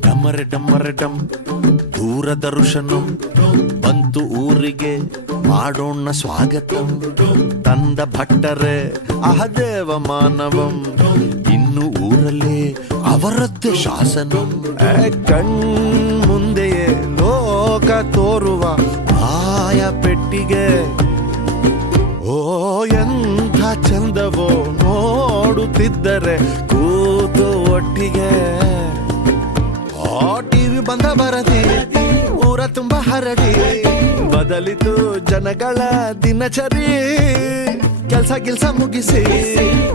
ಡಮರೆ ಡಮರೆ ಡಮ್. ದೂರದರ್ಶನಂ ಬಂತು ಊರಿಗೆ ಮಾಡೋಣ ಸ್ವಾಗತಂ. ತಂದ ಭಟ್ಟರೆ ಅಹದೇವ ಮಾನವಂ. ಇನ್ನು ಊರಲ್ಲಿ ಅವರದ್ದೇ ಶಾಸನ. ಕಣ್ ಮುಂದೆಯೇ ಲೋಕ ತೋರುವ ಆಯ ಪೆಟ್ಟಿಗೆ. ಓ, ಎಂಥ ಚಂದವೋ ನೋಡುತ್ತಿದ್ದರೆ ಕೂತು ಒಟ್ಟಿಗೆ. ಆ ಟಿವಿ ಬಂದ ಬರದಿ, ಊರ ತುಂಬ ಹರಡಿ. ಬದಲಿತು ಜನಗಳ ದಿನಚರಿ. ಕೆಲ್ಸ ಕೆಲಸ ಮುಗಿಸಿ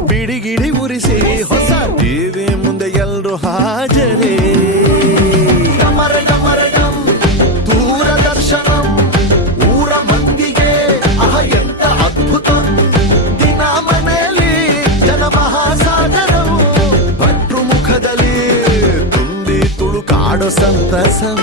ಬಿಡಿಗಿಡಿ ಉರಿಸಿ, ಹೊಸ ಟಿವಿ ಮುಂದೆ ಎಲ್ರು ಹಾಜರಿ. ಡಮರ ಡಮರ, ಡಮ್, ದೂರದರ್ಶನಂ, ಊರ ಮಂದಿಗೆ, ಅಹ ಎಂತ ಅದ್ಭುತ. ದಿನ ಮನೆಯಲ್ಲಿ ಜನ ಮಹಾಸಾಗರವು ಭಟ್ರು ಮುಖದಲ್ಲಿ ತುಂಬಿ ತುಳುಕಾಡೋ ಸಂತಸಂ.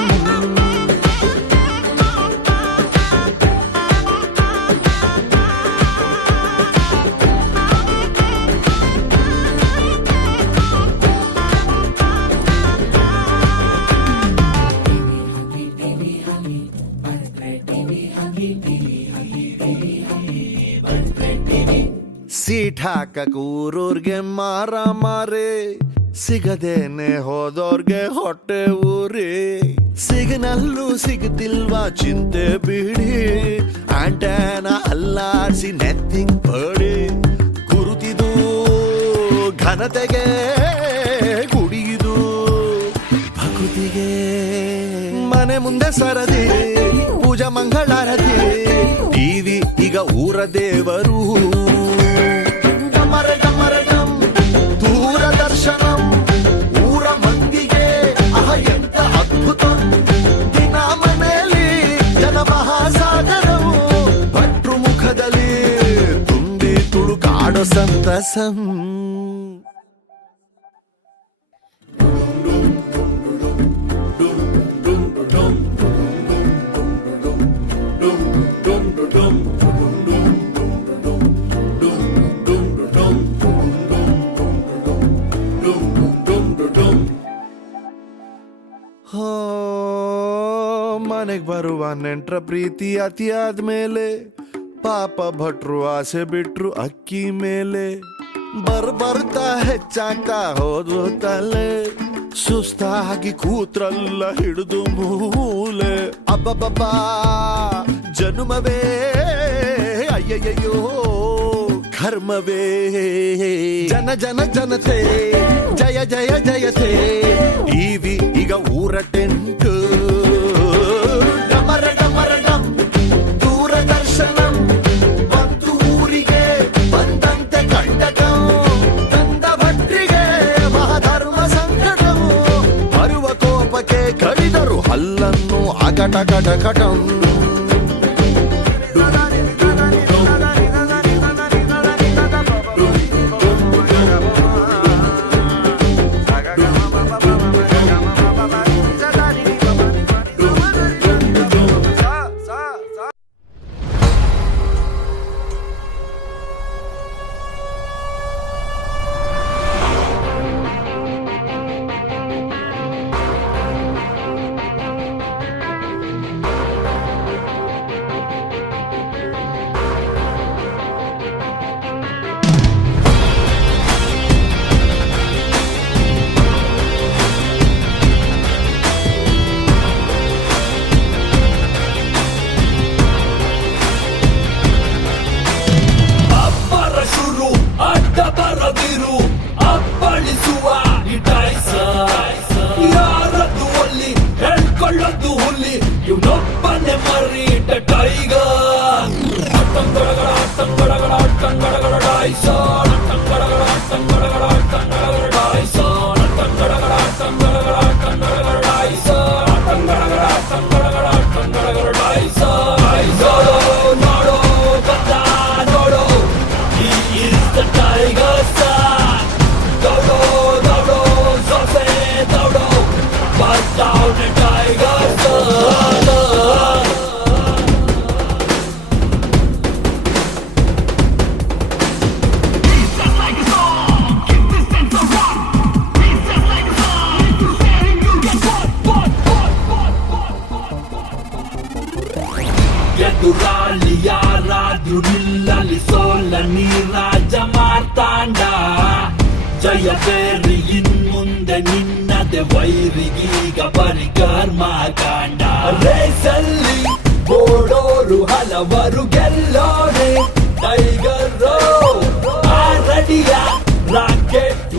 ಸೀಟ್ ಹಾಕಕ್ ಊರೂರ್ಗೆ ಮಾರ ಮಾರೆ. ಸಿಗದೇನೆ ಹೋದೋರ್ಗೆ ಹೊಟ್ಟೆ ಊರಿ. ಸಿಗ್ನಲ್ಲೂ ಸಿಗದಿಲ್ವಾ ಚಿಂತೆ ಬಿಡಿ. ಆಂಟನ ಅಲ್ಲಾಡ್ಸಿ ನೆತ್ತಿಂಗ್ ಬಡಿ ಗುರುತಿದು ಘನತೆಗೆ ಗುಡಿಯಿದು. ಭಕುತಿಗೆ ಮನೆ ಮುಂದೆ ಸರದಿ. ಪೂಜಾ ಮಂಗಳಾರತಿ. ಟಿವಿ ಈಗ ಊರ ದೇವರು. ತುಳುಕಾಡೋ ಸಂತಸಂ ಹೋ ಮನೆಗ್ ಬರುವ ನೆಂಟ್ರ ಪ್ರೀತಿ ಅತಿ ಆದ್ಮೇಲೆ ಪಾಪ ಭಟ್ರು ಆಸೆ ಬಿಟ್ರು ಅಕ್ಕಿ ಮೇಲೆ. ಬರ್ ಬರ್ತಾ ಹೆಚ್ಚಾಗ್ತಾ ಹೋದ್ವು ತಲೆ. ಸುಸ್ತಾಗಿ ಕೂತ್ರಲ್ಲ ಹಿಡಿದು ಮೂಲೆ. ಅಬ್ಬಬ್ಬಾ ಜನುಮವೇ ಅಯ್ಯಯ್ಯೋ ಕರ್ಮವೇ. ಜನ ಜನ ಜನತೆ, ಜಯ ಜಯ ಜಯತೆ. ಈವಿ ಈಗ ಊರ ಟೆಂಟು ఘట ఘట ఘటం മാറ്റം മറിയിട്ട ടൈഗർ. ആട്ടം കടകളാട്ടം കടകളാട്ടം കടകളായി സാട அல்லலி சோழ நீ ராஜ மார்த்தாண்டா ಜಯ ಬೇರಿ ಇನ್ ಮುಂದೆ ನಿನ್ನದೆ ವೈರಿಗೀಗ ಪರಿಕರ್ಮ ಕಾಂಡ ರೇಸಲ್ಲಿ ಓಡೋರು ಹಲವರು ಗೆಲ್ಲೋರೆ ಟೈಗರ್ ಆರಡಿಯ ರಾಕೆಟ್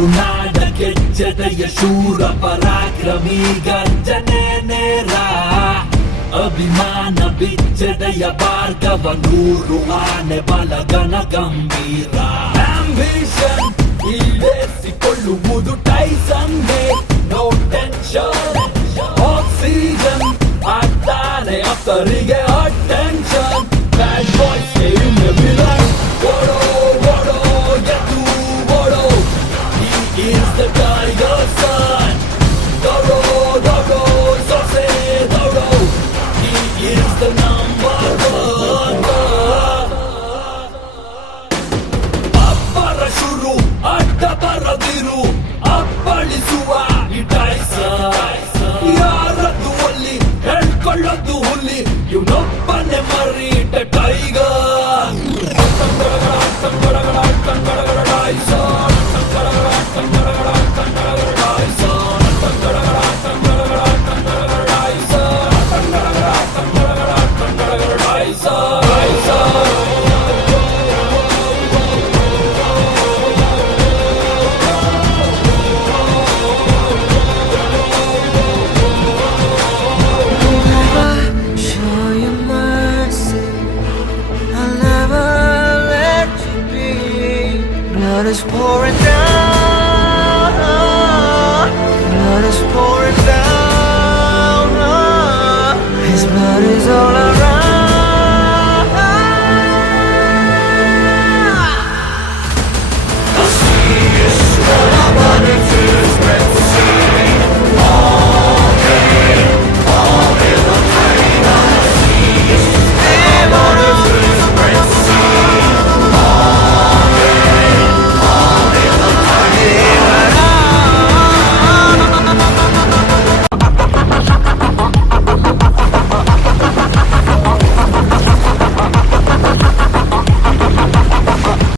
ಕರುನಾಡ ಗೆಜ್ಜೆದೆಯ ಶೂರ ಪರಾಕ್ರಮಿ ಗರ್ಜನೆ ನೇರ. ಅಭಿಮಾನ ಬಿಚ್ಚದೆಯ ಭಾರ್ಗವ ನೂರು ಆನೆ ಬಲಗನ ಗಂಭೀರ. ಆಂಬಿಷನ್ ಈಡೇರಿಸಿಕೊಳ್ಳುವುದು ಟೈಸನ್ ನೋ ಟೆನ್ಷನ್ ಆಕ್ಸಿಜನ್ ಆಗ್ತಾರೆ ಅಪ್ಪರಿಗೆ ಅಟೆನ್ಷನ್ ಬ್ಯಾಡ್ ಬಾಯ್ಸ್ ವಿಲನ್ ಓಡೋ Blood is pouring down. Blood is pouring down. His blood is all around.